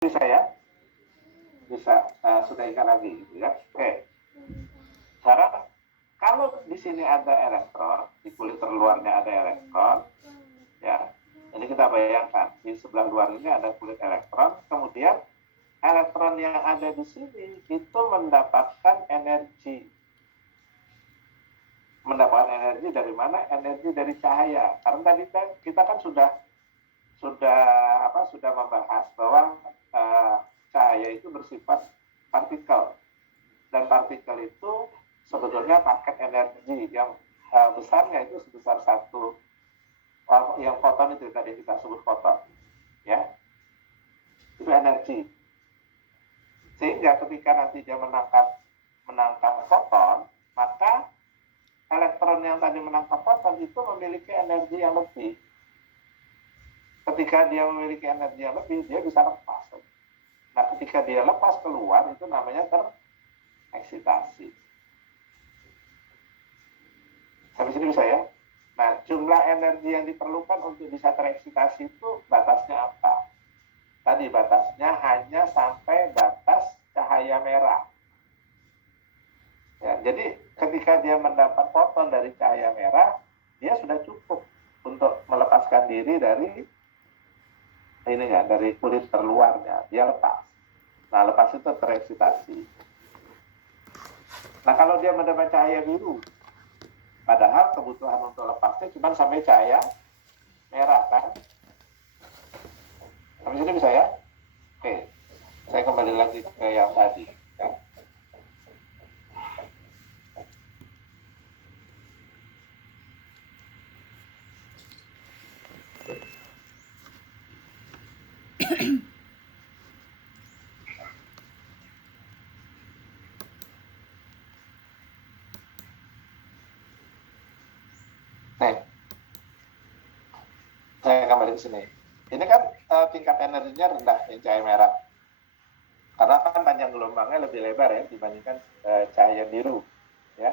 Bisa ya, bisa sudah ingat lagi gitu ya. Oke, sekarang kalau di sini ada elektron, di kulit terluarnya ada elektron, ya. Ini kita bayangkan di sebelah luar ini ada kulit elektron, kemudian elektron yang ada di sini itu mendapatkan energi. Mendapatkan energi dari mana? Energi dari cahaya. Karena tadi kita kan sudah membahas bahwa cahaya itu bersifat partikel, dan partikel itu sebetulnya paket energi yang besarnya itu sebesar satu, yang foton itu tadi kita sebut foton, ya, itu energi. Sehingga ketika nanti dia menangkap foton, maka elektron yang tadi menangkap foton itu memiliki energi yang lebih. Ketika dia memiliki energi yang lebih, dia bisa lepas. Nah, ketika dia lepas keluar, itu namanya tereksitasi. Sampai sini bisa ya? Nah, jumlah energi yang diperlukan untuk bisa tereksitasi itu batasnya apa? Tadi batasnya hanya sampai batas cahaya merah. Ya, jadi ketika dia mendapat foton dari cahaya merah, dia sudah cukup untuk melepaskan diri dari dari kulit terluarnya. Dia lepas. Nah, lepas itu tereksitasi. Nah, kalau dia mendapat cahaya biru, padahal kebutuhan untuk lepasnya cuma sampai cahaya merah, kan? Sampai sini bisa ya? Oke, saya kembali lagi ke yang tadi. Ya. Nih, saya kembali ke sini. Ini kan tingkat energinya rendah yang cahaya merah. Karena kan panjang gelombangnya lebih lebar ya dibandingkan cahaya biru, ya.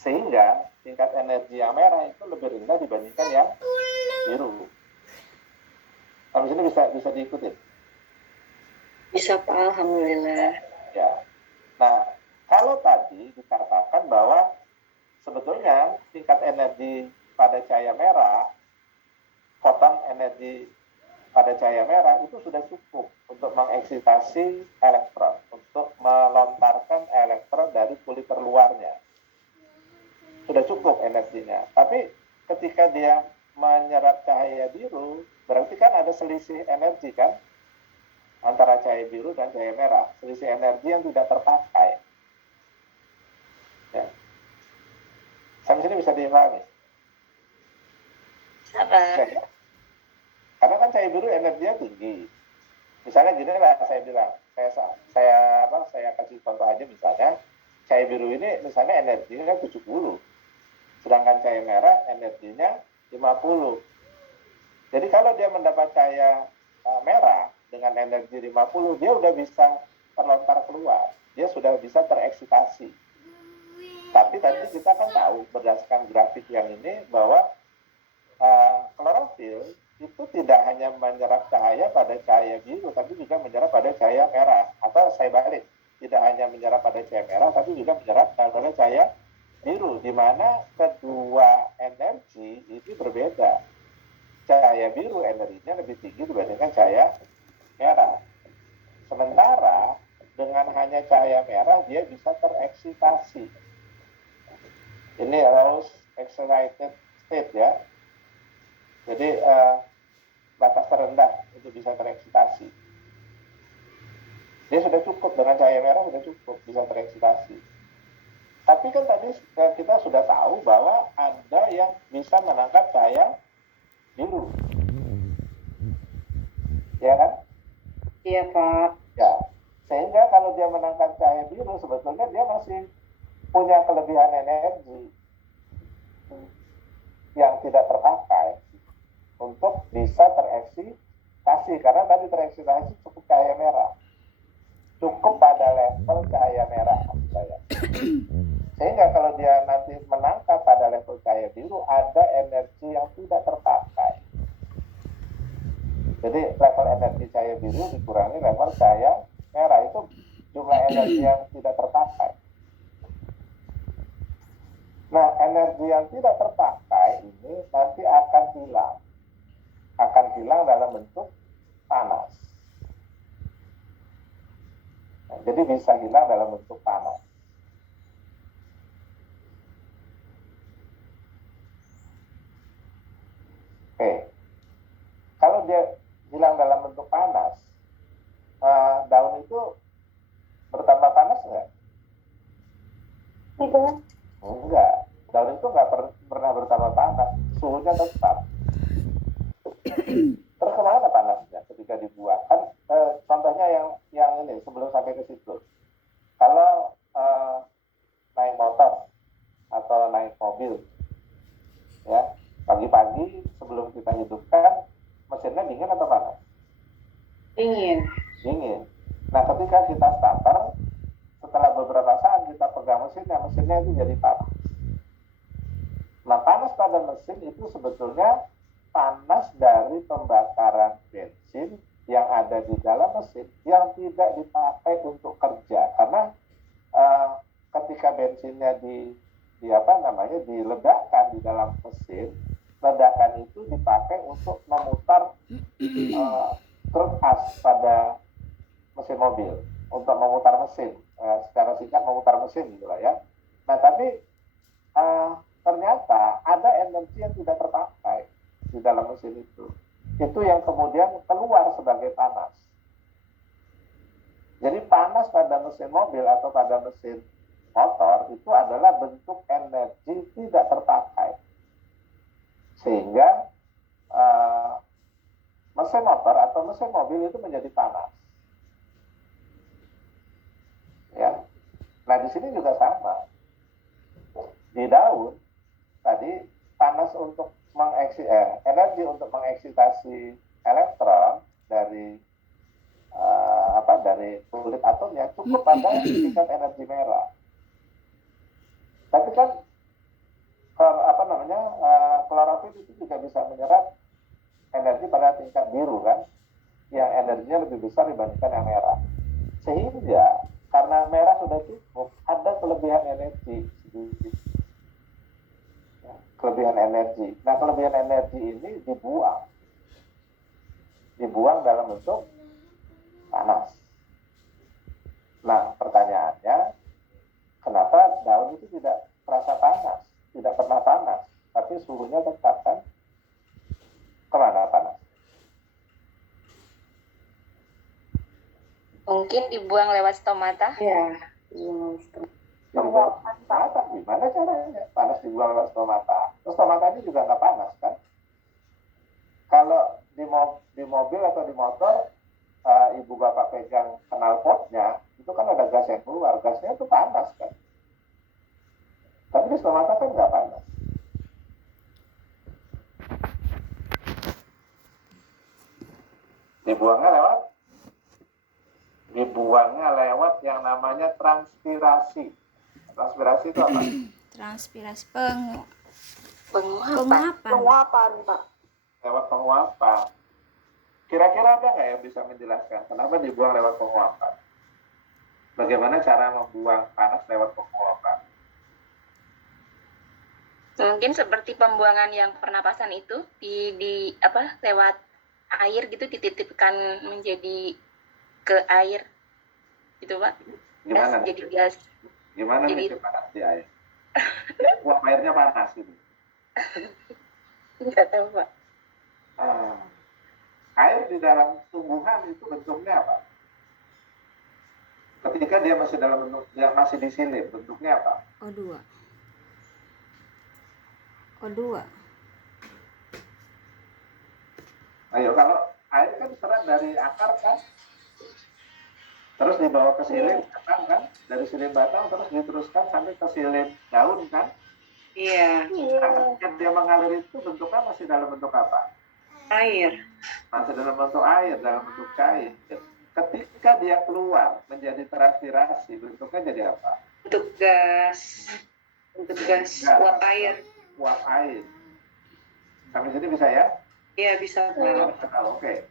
Sehingga tingkat energi yang merah itu lebih rendah dibandingkan yang biru. Sampai sini bisa diikuti? Bisa Pak, alhamdulillah. Ya. Nah, kalau tadi dikatakan bahwa sebetulnya tingkat energi pada cahaya merah, foton energi pada cahaya merah itu sudah cukup untuk mengeksitasi elektron, untuk melontarkan elektron dari kulit terluarnya. Sudah cukup energinya. Tapi ketika dia menyerap cahaya biru, berarti kan ada selisih energi kan antara cahaya biru dan cahaya merah, selisih energi yang tidak terpakai. Ya. Sampai sini bisa dipahami? Ya. Karena kan cahaya biru energinya tinggi. Misalnya gini lah, saya bilang, saya kasih contoh aja, misalnya cahaya biru ini misalnya energinya 70, sedangkan cahaya merah energinya 50. Jadi kalau dia mendapat cahaya merah dengan energi 50, dia udah bisa terlontar keluar, dia sudah bisa tereksitasi. Tapi tadi kita kan tahu berdasarkan grafik yang ini bahwa klorofil itu tidak hanya menyerap cahaya pada cahaya biru, tapi juga menyerap pada cahaya merah. Atau saya balik, tidak hanya menyerap pada cahaya merah, tapi juga menyerap pada cahaya biru, di mana kedua energi itu berbeda. Cahaya biru energinya lebih tinggi dibandingkan cahaya merah. Sementara dengan hanya cahaya merah dia bisa tereksitasi. Ini Rose excited state ya. Jadi batas terendah untuk bisa tereksitasi. Dia sudah cukup, dengan cahaya merah sudah cukup bisa tereksitasi. Tapi kan tadi kita sudah tahu bahwa ada yang bisa menangkap cahaya biru. Ya kan? Iya Pak. Ya. Sehingga kalau dia menangkap cahaya biru, sebetulnya dia masih punya kelebihan energi yang tidak terpakai untuk bisa tereksitasi, karena tadi tereksitasi cukup cahaya merah, cukup pada level cahaya merah saya. Sehingga kalau dia nanti menangkap pada level cahaya biru, ada energi yang tidak terpakai. Jadi level energi cahaya biru dikurangi level cahaya merah, itu jumlah energi yang tidak terpakai. Nah, energi yang tidak terpakai ini nanti akan hilang dalam bentuk panas. Nah, jadi bisa hilang dalam bentuk panas. Oke, kalau dia hilang dalam bentuk panas, daun itu bertambah panas nggak? Tidak. Enggak, daun itu nggak pernah bertambah panas, suhunya tetap. Terus kemana panasnya ketika dibuang? Kan contohnya yang ini sebelum sampai ke situ. Kalau naik motor atau naik mobil, ya pagi-pagi sebelum kita hidupkan mesinnya dingin atau panas? Dingin. Nah, ketika kita starter, setelah beberapa saat kita pegang mesinnya itu jadi panas. Nah, panas pada mesin itu sebetulnya panas dari pembakaran bensin yang ada di dalam mesin yang tidak dipakai untuk kerja, karena ketika bensinnya diledakkan di dalam mesin, ledakan itu dipakai untuk memutar truk as pada mesin mobil, untuk memutar mesin, secara singkat memutar mesin gitulah ya. Nah, tapi ternyata ada energi yang tidak terpakai di dalam mesin itu yang kemudian keluar sebagai panas. Jadi panas pada mesin mobil atau pada mesin motor itu adalah bentuk energi tidak terpakai, sehingga mesin motor atau mesin mobil itu menjadi panas. Ya, nah di sini juga sama. Di daun tadi panas untuk energi untuk mengeksitasi elektron dari dari kulit atomnya cukup pada tingkat energi merah. Tapi kan klorofil itu juga bisa menyerap energi pada tingkat biru kan, yang energinya lebih besar dibandingkan yang merah. Sehingga karena merah sudah cukup, ada kelebihan energi sedikit. Kelebihan energi. Nah, kelebihan energi ini dibuang dalam bentuk panas. Nah, pertanyaannya, kenapa daun itu tidak terasa panas, tidak pernah panas, tapi suhunya tetap kan? Kemana panas? Mungkin dibuang lewat stomata. Ya. Dibuang stomata, gimana caranya? Panas dibuang lewat stomata. Terus stomata ini juga nggak panas kan? Kalau di mobil atau di motor, ibu bapak pegang knalpotnya, itu kan ada gas yang keluar, gasnya itu panas kan? Tapi di stomata kan nggak panas. Dibuangnya lewat yang namanya transpirasi. Transpirasi itu apa? Transpirasi Penguapan, Pak. Lewat penguapan. Kira-kira ada nggak yang bisa menjelaskan kenapa dibuang lewat penguapan? Bagaimana cara membuang panas lewat penguapan? Mungkin seperti pembuangan yang pernapasan itu lewat air gitu, dititipkan menjadi ke air gitu, Pak. Gimana? Jadi gas. Gimana nih panas di air? Uap airnya panas gitu. Enggak tahu, Pak. Air di dalam tumbuhan itu bentuknya apa? Ketika dia masih disilip, bentuknya apa? O2. Ayo, kalau air kan diserap dari akar kan, terus dibawa ke silip batang kan, dari silip batang terus diteruskan sampai ke silip daun kan? Iya. Ketika dia mengalir itu bentuknya masih dalam bentuk apa? Air. Masih dalam bentuk air, dalam bentuk cair. Ketika dia keluar menjadi transpirasi, bentuknya jadi apa? Untuk gas. Uap air. Uap air. Sampai sini bisa ya? Iya, bisa, Pak. Oke.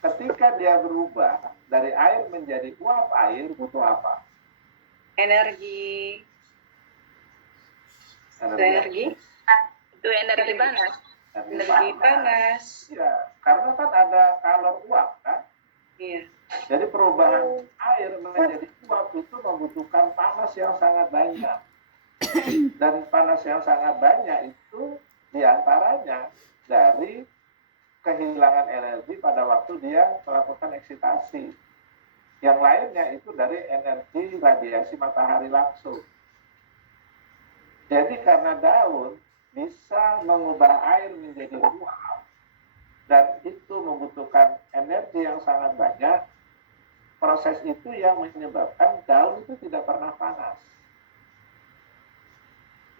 ketika dia berubah dari air menjadi uap air butuh apa? Energi. Energi. Itu energi panas. Energi panas. Iya, karena kan ada kalor uap kan. Iya. Jadi perubahan air menjadi uap itu membutuhkan panas yang sangat banyak. Dan panas yang sangat banyak itu diantaranya dari kehilangan energi pada waktu dia melakukan eksitasi. Yang lainnya itu dari energi radiasi matahari langsung. Jadi karena daun bisa mengubah air menjadi uap dan itu membutuhkan energi yang sangat banyak, proses itu yang menyebabkan daun itu tidak pernah panas.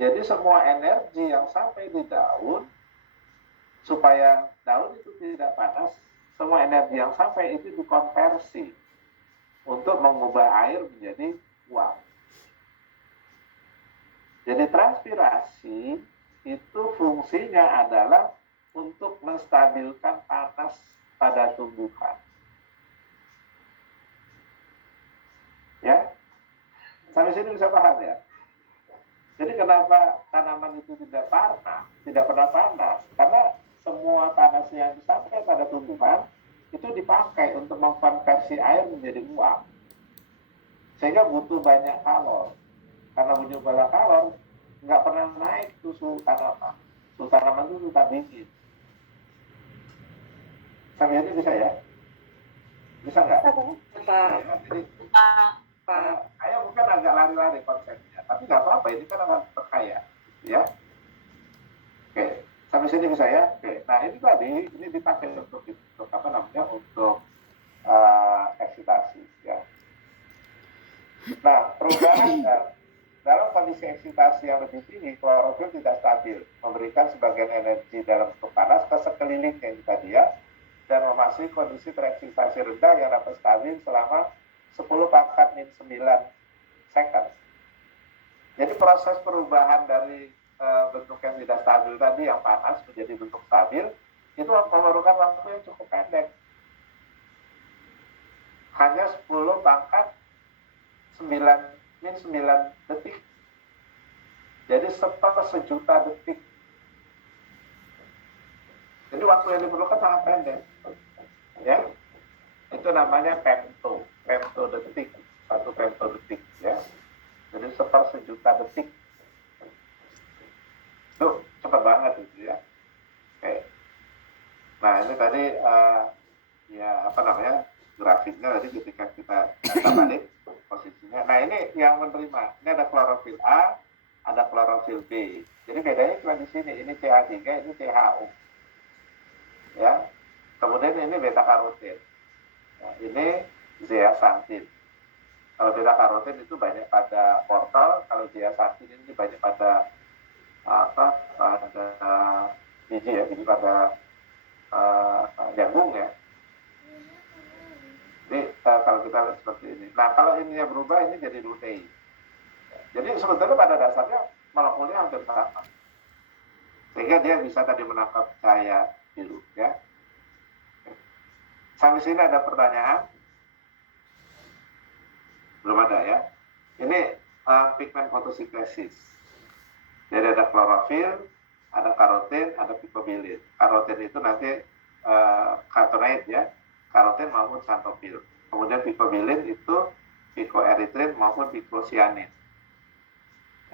Jadi semua energi yang sampai di daun, supaya daun itu tidak panas, semua energi yang sampai itu dikonversi untuk mengubah air menjadi uap. Jadi transpirasi itu fungsinya adalah untuk menstabilkan panas pada tumbuhan. Ya, sampai sini bisa paham ya? Jadi kenapa tanaman itu tidak pernah panas? Karena semua panas yang sampai pada tumbuhan itu dipakai untuk mengkonversi air menjadi uap. Sehingga butuh banyak kalor. Karena butuh banyak kalor, nggak pernah naik tuh suhu tanaman. Suhu tanaman itu tetap dingin. Sampai ini bisa ya? Bisa nggak? Ya, jadi saya mungkin agak lari-lari konsepnya, tapi nggak apa-apa, ini kan akan terkaya, ya. Oke, sampai sini bisa ya. Oke, nah ini tadi ini dipakai untuk apa namanya, untuk eksitasi, ya. Nah, perubahan dalam kondisi eksitasi yang lebih tinggi, klorofil tidak stabil, memberikan sebagian energi dalam bentuk panas ke sekelilingnya tadi ya, dan memasuki kondisi tereksitasi rendah yang dapat stabil selama 10 pangkat min 9 second. Jadi proses perubahan dari bentuk yang tidak stabil tadi yang panas menjadi bentuk stabil itu memerlukan waktu yang cukup pendek. Hanya 10 pangkat 9 min 9 detik. Jadi sejuta detik. Jadi waktu yang diperlukan sangat pendek. Ya. Itu namanya femto detik, 1 femto detik ya. Jadi sejuta detik. Tuh, cepat banget itu ya. Oke. Nah, ini tadi ya apa namanya? Grafiknya tadi ketika kita balik posisinya. Nah, ini yang menerima. Ini ada klorofil A, ada klorofil B. Jadi bedanya cuma di sini. Ini CH3, ini CHO. Ya. Kemudian ini beta karotin. Nah, ini zeaxanthin. Kalau beta karotin itu banyak pada portal, kalau zeaxanthin ini banyak pada pada biji ya, biji pada jagung ya. Jadi kalau kita lihat seperti ini. Nah, kalau ininya berubah, ini jadi lutein. Jadi sebetulnya pada dasarnya molekulnya hampir sama. Sehingga dia bisa tadi menangkap cahaya biru ya. Sampai sini ada pertanyaan? Belum ada ya. Ini pigmen fotosintesis. Jadi ada klorofil, ada karotin, ada picobilin. Karotin itu nanti carotenoid ya. Karotin maupun xanthopil. Kemudian picobilin itu picoerythrin maupun picocyanin.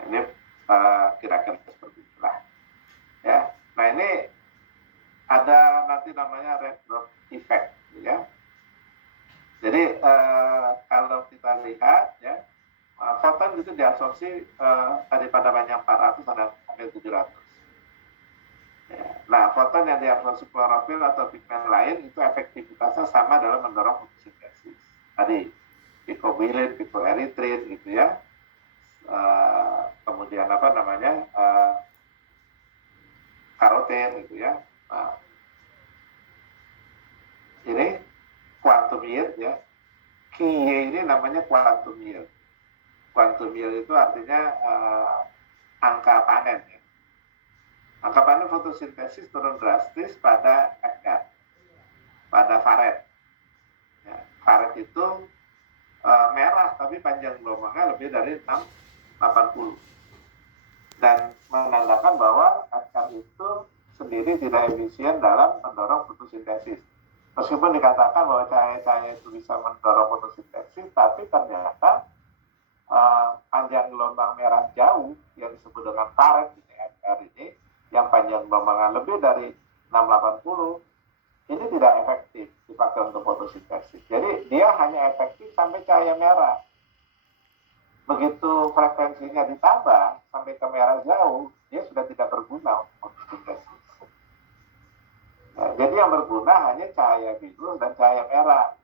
Ini kira-kira seperti itulah. Ya. Nah, ini ada nanti namanya red dot effect ya. Jadi kalau kita lihat ya, foton itu diabsorpsi daripada banyak 400 ada sampai 700. Ya. Nah, foton yang diabsorpsi klorofil atau pigmen lain itu efektivitasnya sama dalam mendorong fotosintesis. Tadi picobilin, picoerythrin gitu ya. Kemudian apa namanya? Karotin gitu ya. Nah, ini quantum yield ya. QY ini namanya quantum yield. Quantum yield itu artinya angka panen ya. Angka panen fotosintesis turun drastis pada FR, pada Farad. karet itu merah, tapi panjang gelombangnya lebih dari 680. Dan menandakan bahwa NR itu sendiri tidak efisien dalam mendorong fotosintesis. Meskipun dikatakan bahwa cahaya-cahaya itu bisa mendorong fotosintesis, tapi ternyata panjang gelombang merah jauh yang disebut dengan karet ini, NR ini, yang panjang gelombangnya lebih dari 680, ini tidak efektif dipakai untuk fotosintesis. Jadi dia hanya efektif sampai cahaya merah. Begitu frekuensinya ditambah sampai ke merah jauh, dia sudah tidak berguna untuk fotosintesis. Nah, jadi yang berguna hanya cahaya biru dan cahaya merah.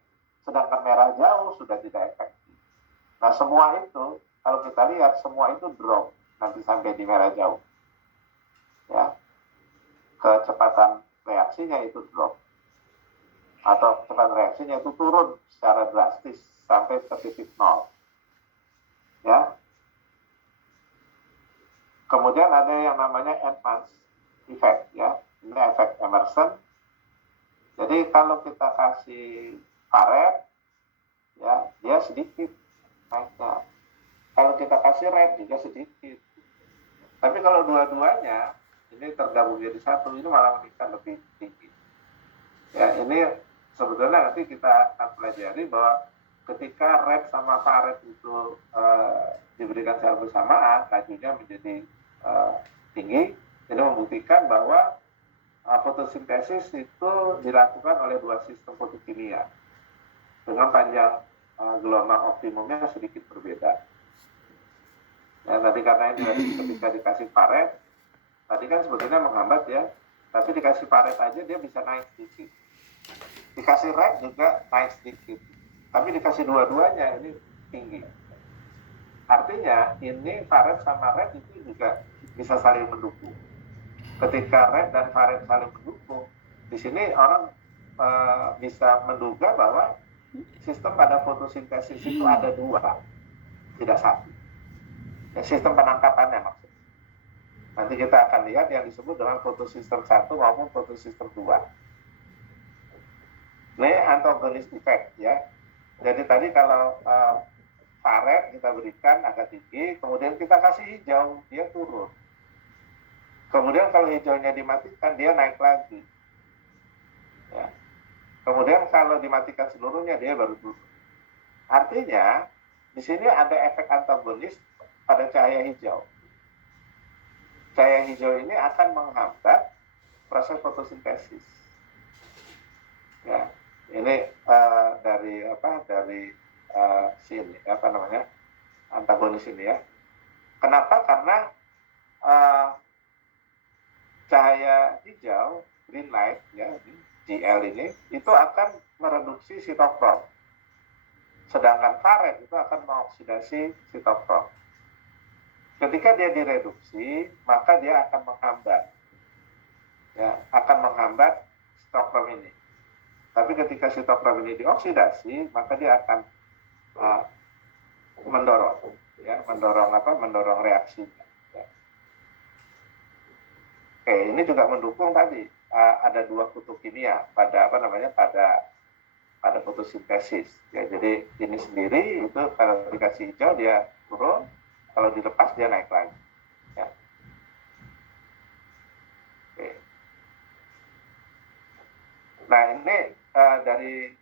Sedangkan merah jauh sudah tidak efektif. Nah, semua itu, kalau kita lihat, semua itu drop nanti sampai di merah jauh. Ya, kecepatan reaksinya itu drop. Atau kecepatan reaksinya itu turun secara drastis sampai ke titik nol. Ya. Kemudian ada yang namanya advance effect, ya. Ini efek Emerson. Jadi kalau kita kasih karet, ya, dia sedikit naiknya. Kalau kita kasih red juga sedikit. Tapi kalau dua-duanya ini tergabung jadi satu, ini malah meningkat lebih tinggi. Ya, ini sebetulnya nanti kita akan pelajari bahwa ketika red sama karet itu diberikan secara bersamaan, lajunya menjadi tinggi. Ini membuktikan bahwa fotosintesis itu dilakukan oleh dua sistem fotokimia dengan panjang gelombang optimumnya sedikit berbeda. Ya, tadi katanya ketika dikasih karet, tadi kan sebetulnya menghambat ya, tapi dikasih karet aja dia bisa naik sedikit. Dikasih red juga naik sedikit. Tapi dikasih dua-duanya ini tinggi. Artinya ini karet sama red itu juga bisa saling mendukung. Ketika red dan karet saling mendukung, di sini orang bisa menduga bahwa sistem pada fotosintesis itu ada dua, tidak satu. Ya, sistem penangkapannya maksudnya. Nanti kita akan lihat yang disebut dengan fotosistem 1 maupun fotosistem 2. Ini antagonis effect ya. Jadi tadi kalau karet kita berikan agak tinggi, kemudian kita kasih hijau, dia turun. Kemudian kalau hijaunya dimatikan, dia naik lagi. Ya. Kemudian kalau dimatikan seluruhnya, dia baru turun. Artinya, di sini ada efek antagonis pada cahaya hijau. Cahaya hijau ini akan menghambat proses fotosintesis. Ya, ini dari sini antagonis ini ya. Kenapa? Karena cahaya hijau, green light ya, GL ini itu akan mereduksi sitokrom. Sedangkan karet itu akan mengoksidasi sitokrom. Ketika dia direduksi, maka dia akan menghambat. Ya, akan menghambat sitokrom ini. Tapi ketika sitokrom ini dioksidasi, maka dia akan mendorong reaksinya. Ya. Oke, ini juga mendukung tadi ada dua kutub kimia pada fotosintesis. Ya, jadi ini sendiri itu kalau dikasih hijau dia turun, kalau dilepas dia naik lagi. Ya. Oke. Nah ini dari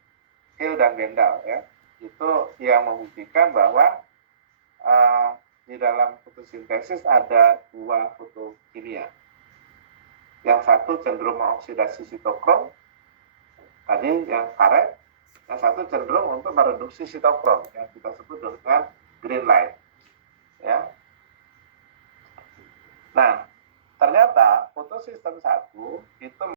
Hill dan Bendal ya, itu yang membuktikan bahwa di dalam fotosintesis ada dua fotokimia. Yang satu cenderung mengoksidasi sitokrom, tadi yang karet, yang satu cenderung untuk mereduksi sitokrom, yang kita sebut dengan green light. Ya. Nah, ternyata fotosistem 1 itu